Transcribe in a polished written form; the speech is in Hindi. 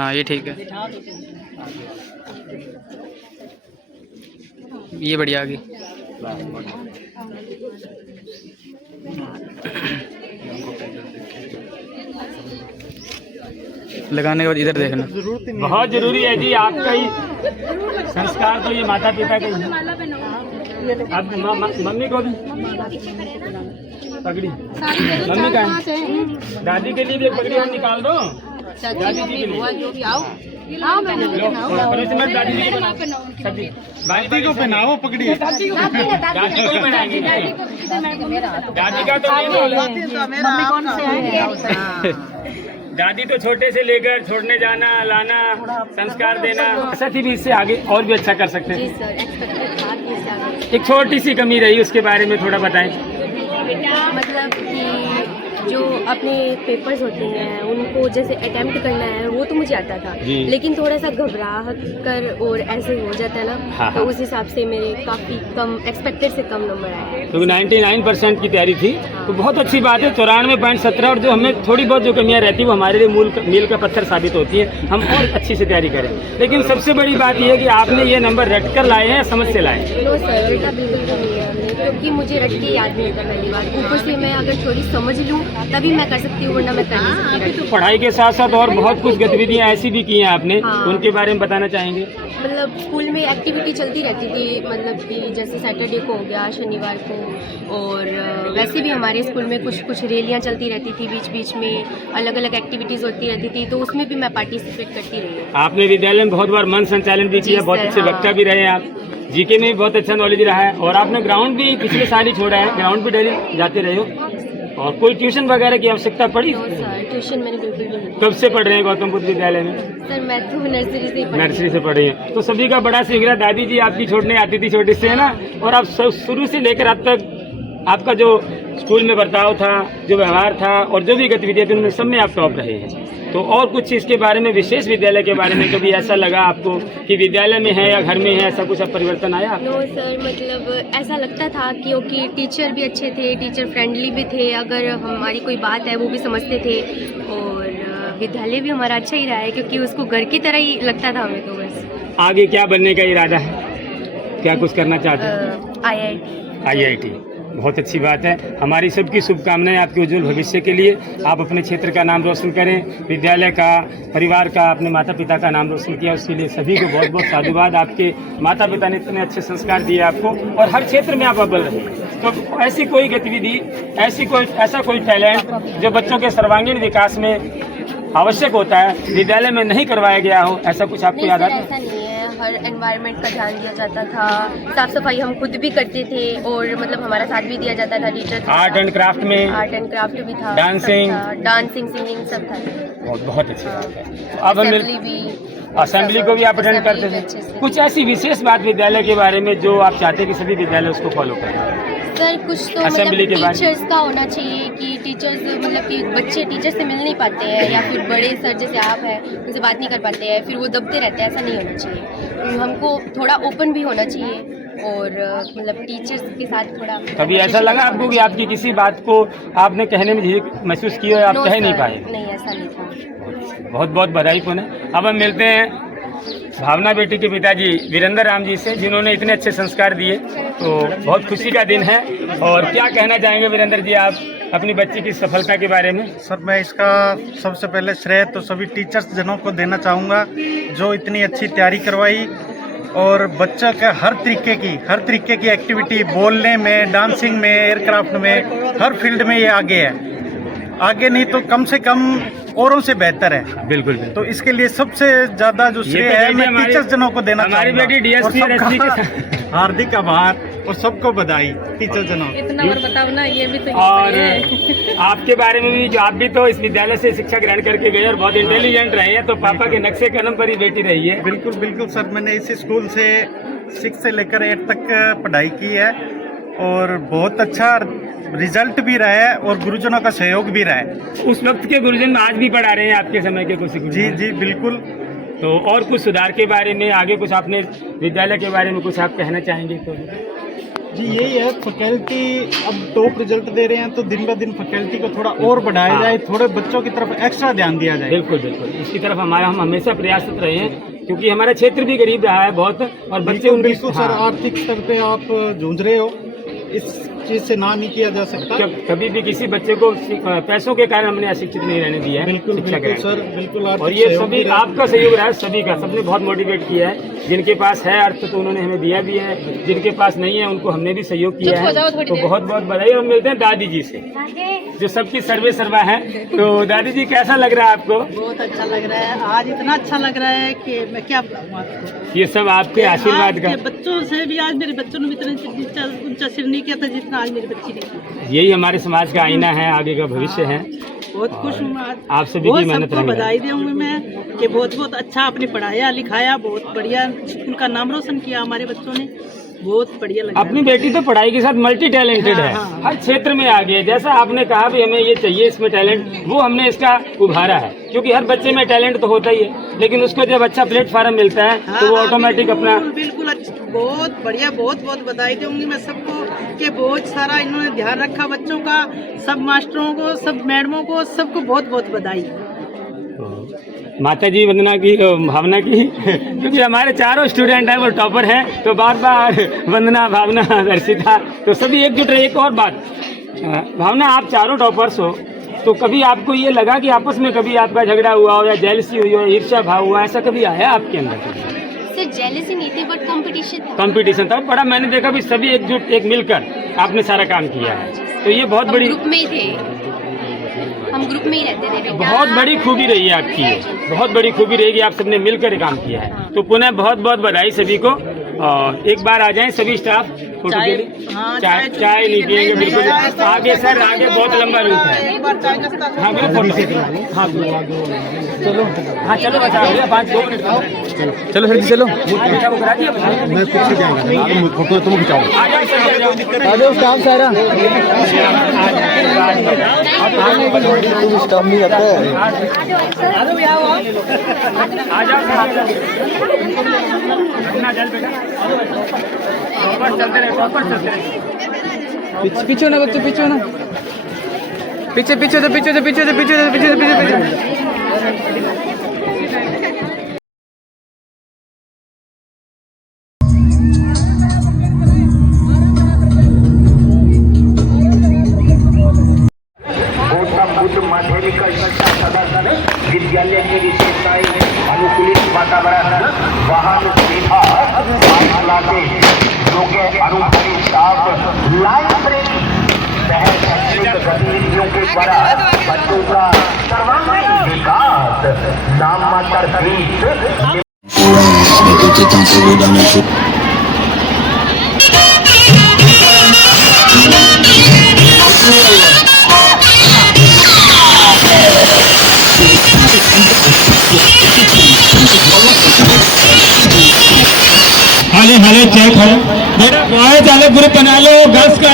हाँ ये ठीक है, ये बढ़िया आ गई। लगाने के बाद इधर देखना बहुत जरूरी है जी, आपका ही संस्कार तो ये माता पिता का ही। अब मम्मी को भी पगड़ी, मम्मी का दादी के लिए भी एक पगड़ी हम निकाल दो, दादी जी के लिए आओ दादी जी दादी को पहनाओ पगड़ी, दादी को ही पहनाएंगे, दादी का तो दादी तो छोटे से लेकर छोड़ने जाना लाना संस्कार देना, सती भी इससे आगे और भी अच्छा कर सकते हैं। एक छोटी सी कमी रही उसके बारे में थोड़ा बताएं। मतलब कि जो अपने पेपर्स होते हैं उनको जैसे अटेम्प्ट करना है वो तो मुझे आता था, लेकिन थोड़ा सा घबराहट कर और ऐसे हो जाता है ना। हाँ। तो उस हिसाब से मेरे काफ़ी कम, एक्सपेक्टेड से कम नंबर आए। तो 99% की तैयारी थी। हाँ। तो बहुत अच्छी बात है, 94.17। और जो हमें थोड़ी बहुत जो कमियां रहती है वो हमारे लिए मील का पत्थर साबित होती है, हम और अच्छी से तैयारी करें। लेकिन सबसे बड़ी बात यह है कि आपने ये नंबर रट कर लाए हैं, समझ से लाए? नो सर, बेटा बिल्कुल नहीं है, क्योंकि मुझे रट के याद नहीं होता पहली बार। ऊपर से मैं अगर थोड़ी समझ लूँ तभी मैं कर सकती हूँ, वरना मैं कर नहीं सकती। तो पढ़ाई के साथ साथ और बहुत कुछ गतिविधियाँ ऐसी भी की हैं आपने। हाँ। उनके बारे में बताना चाहेंगे? मतलब स्कूल में एक्टिविटी चलती रहती थी, मतलब कि जैसे सैटरडे को हो गया, शनिवार को, और वैसे भी हमारे स्कूल में कुछ रैलियाँ चलती रहती थी, बीच बीच में अलग अलग एक्टिविटीज़ होती रहती थी, तो उसमें भी मैं पार्टिसिपेट करती रही हूँ। आपने विद्यालय में बहुत बार मन संचालन भी किया, बहुत अच्छे वक्ता भी रहे आप, जीके में भी बहुत अच्छा नॉलेज रहा है, और आपने ग्राउंड भी पिछले साल ही छोड़ा है, ग्राउंड भी डेली जाते रहे हो। और कोई ट्यूशन वगैरह की आवश्यकता पड़ी? ट्यूशन मैंने बिल्कुल भी नहीं। कब से पढ़ रहे हैं गौतम बुद्ध विद्यालय में? सर मैं तो नर्सरी से पढ़ रही हैं। तो सभी का बड़ा सीख रहा, दादी जी आपकी छोड़ने आती थी छोटी से, है ना, और आप शुरू से लेकर अब तक आपका जो स्कूल में बर्ताव था, जो व्यवहार था और जो भी गतिविधियाँ थी उनमें सब में आप टॉप रहे हैं। तो और कुछ इसके बारे में, विशेष विद्यालय के बारे में कभी ऐसा लगा आपको कि विद्यालय में है या घर में है, ऐसा कुछ परिवर्तन आया? नो सर, मतलब ऐसा लगता था क्योंकि टीचर भी अच्छे थे, टीचर फ्रेंडली भी थे, अगर हमारी कोई बात है वो भी समझते थे, और विद्यालय भी हमारा अच्छा ही रहा है क्योंकि उसको घर की तरह ही लगता था हमें। तो बस आगे क्या बनने का इरादा है, क्या कुछ करना चाहते हैं? IIT बहुत अच्छी बात है। हमारी सबकी शुभकामनाएं आपके उज्जवल भविष्य के लिए। आप अपने क्षेत्र का नाम रोशन करें, विद्यालय का, परिवार का, अपने माता पिता का नाम रोशन किया, उसके लिए सभी को बहुत बहुत साधुवाद। आपके माता पिता ने इतने अच्छे संस्कार दिए आपको, और हर क्षेत्र में आप अव्वल रहे। तो ऐसी कोई गतिविधि, ऐसा कोई टैलेंट जो बच्चों के सर्वांगीण विकास में आवश्यक होता है, विद्यालय में नहीं करवाया गया हो, ऐसा कुछ आपको याद आता है? हर एनवायरनमेंट का ध्यान दिया जाता था, साफ सफाई हम खुद भी करते थे, और मतलब हमारा साथ भी दिया जाता था टीचर। आर्ट एंड क्राफ्ट में? आर्ट एंड क्राफ्ट भी था, डांसिंग सिंगिंग सब था। बहुत अच्छी बात है। अब असेंबली को भी आप अटेंड करते थे। कुछ ऐसी विशेष बात विद्यालय के बारे में जो आप चाहते हैं कि सभी विद्यालय उसको फॉलो करें? सर कुछ तो मतलब टीचर्स का होना चाहिए कि टीचर्स, मतलब कि बच्चे टीचर से मिल नहीं पाते हैं, या फिर बड़े सर जैसे आप हैं उनसे बात नहीं कर पाते हैं, फिर वो दबते रहते हैं, ऐसा नहीं होना चाहिए। हमको थोड़ा ओपन भी होना चाहिए, और मतलब टीचर्स के साथ थोड़ा। कभी ऐसा लगा आपको कि आपकी किसी बात को आपने कहने में झिझक महसूस की हो, आप कह नहीं पाए? नहीं, ऐसा नहीं था। बहुत बहुत बधाई पुनः। अब हम मिलते हैं भावना बेटी के पिताजी वीरेंद्र राम जी से, जिन्होंने इतने अच्छे संस्कार दिए। तो बहुत खुशी का दिन है, और क्या कहना चाहेंगे वीरेंद्र जी आप अपनी बच्ची की सफलता के बारे में? सर मैं इसका सबसे पहले श्रेय तो सभी टीचर्स जनों को देना चाहूँगा जो इतनी अच्छी तैयारी करवाई, और बच्चा का हर तरीके की एक्टिविटी, बोलने में, डांसिंग में, एयरक्राफ्ट में, हर फील्ड में ये आगे है। आगे नहीं तो कम से कम औरों से बेहतर है। बिल्कुल। तो इसके लिए सबसे ज्यादा जो श्रेय है मैं टीचर्स जनों को देना चाहूँगा। हमारी बेटी DSP हार्दिक आभार और सबको बधाई टीचर जनों। इतना और बताओ ना, ये भी तो। और आपके बारे में भी, जो आप भी तो इस विद्यालय से शिक्षा ग्रहण करके गए और बहुत इंटेलिजेंट रहे हैं, तो पापा के नक्शे कदम पर ही बेटी रही है। बिल्कुल सर, मैंने इसी स्कूल से 6 से लेकर 8 तक पढ़ाई की है, और बहुत अच्छा रिजल्ट भी रहा है, और गुरुजनों का सहयोग भी रहा है। उस वक्त के गुरुजन आज भी पढ़ा रहे हैं आपके समय के कुछ? जी बिल्कुल। तो और कुछ सुधार के बारे में, आगे कुछ आपने विद्यालय के बारे में कुछ आप कहना चाहेंगे तो? जी यही है, फैकल्टी अब टॉप रिजल्ट दे रहे हैं तो दिन ब दिन फैकल्टी को थोड़ा और बढ़ाया जाए, थोड़े बच्चों की तरफ एक्स्ट्रा ध्यान दिया जाए। बिल्कुल बिल्कुल, इसकी तरफ हम हमेशा प्रयासरत रहे हैं, क्योंकि हमारा क्षेत्र भी गरीब रहा है बहुत, और बच्चे बिल्कुल सर, आर्थिक स्तर पे आप जूझ रहे हो, इस चीज से ना नहीं किया जा सकता। कभी भी किसी बच्चे को पैसों के कारण हमने अशिक्षित नहीं रहने दिया है। बिल्कुल शिक्षा बिल्कुल सर, बिल्कुल। और ये सभी आपका सहयोग रहा है, सभी का, सबने बहुत मोटिवेट किया है। जिनके पास है अर्थ तो उन्होंने हमें दिया भी है, जिनके पास नहीं है उनको हमने भी सहयोग किया है, तो बहुत बहुत बधाई। और मिलते हैं दादी जी से, जो सबकी सर्वे सर्वा है। तो दादी जी कैसा लग रहा है आपको? बहुत अच्छा लग रहा है, आज इतना अच्छा लग रहा है कि मैं क्या बताऊं आपको। ये सब आपके आशीर्वाद का। बच्चों से भी आज मेरे बच्चों ने भी इतना ऊंचा सिर नहीं किया था जितना आज मेरी बच्ची ने किया। यही हमारे समाज का आईना है, आगे का भविष्य है। बहुत खुश हूँ आज, आप सभी की मेहनत सबको बधाई दूंगी मैं कि बहुत बहुत अच्छा आपने पढ़ाया लिखाया, बहुत बढ़िया उनका नाम रोशन किया हमारे बच्चों ने, बहुत बढ़िया लगा। अपनी बेटी तो पढ़ाई के साथ मल्टी टैलेंटेड है, हर क्षेत्र में आगे है। जैसा आपने कहा भी हमें ये चाहिए इसमें टैलेंट, वो हमने इसका उभारा है, क्योंकि हर बच्चे में टैलेंट तो होता ही है, लेकिन उसको जब अच्छा प्लेटफॉर्म मिलता है तो वो ऑटोमेटिक अपना। बिल्कुल अच्छा, बहुत बढ़िया, बहुत बहुत बधाई दूंगी मैं सबको कि बहुत सारा इन्होंने ध्यान रखा बच्चों का, सब मास्टरों को, सब मैडमों को, सबको बहुत बहुत बधाई। माता जी वंदना की, भावना की, क्योंकि हमारे चारों स्टूडेंट हैं वो टॉपर हैं, तो बार बार वंदना, भावना, दर्शिता, तो सभी एकजुट रहे। एक और बात, भावना, आप चारों टॉपर्स हो, तो कभी आपको ये लगा कि आपस में कभी आपका झगड़ा हुआ हो या जेलसी हुई हो, ईर्ष्या भाव हुआ, ऐसा कभी आया आपके अंदर? सिर्फ जेलसी नहीं थी, बट कंपटीशन था बड़ा। मैंने देखा भी सभी एकजुट, एक मिलकर आपने सारा काम किया है, तो ये बहुत बड़ी, ग्रुप में ही थे, हम ग्रुप में ही रहते थे। बहुत बड़ी खूबी रही है आपकी, बहुत बड़ी खूबी रहेगी, आप सबने मिलकर काम किया है। तो पुनः बहुत बहुत बधाई सभी को। और एक बार आ जाएं सभी स्टाफ फोटो के लिए। चाय नहीं पियेंगे बिल्कुल, आगे सर, आगे बहुत लंबा रूट है। हाँ फोटो, हाँ चलो, हाँ चलो, बता 5-2 मिनट, चलो सर जी, चलो। मैं पीछे जाऊंगा, फोटो तुम खिंचाओ। आ जाओ स्टाफ सारा। स्टाफ नहीं आता है। आ जाओ, चलते रहे। पीछे ना बच्चों, पीछे ना, पीछे पीछे से पीछे से पीछे से पीछे से पीछे से पीछे। माध्यमिक सदन विद्यालय की विशेषताएं, अनुकूलित वातावरण, वाहन सुविधा, योग्य अनुकूलित स्टाफ, लाइब्रेरी, शैक्षणिक गतिविधियों के द्वारा बच्चों का सर्वांगीण विकास, नाममात्र फीस। हाले चेक है मेरा, बॉयज वाले ग्रुप बना लो, गर्ल्स का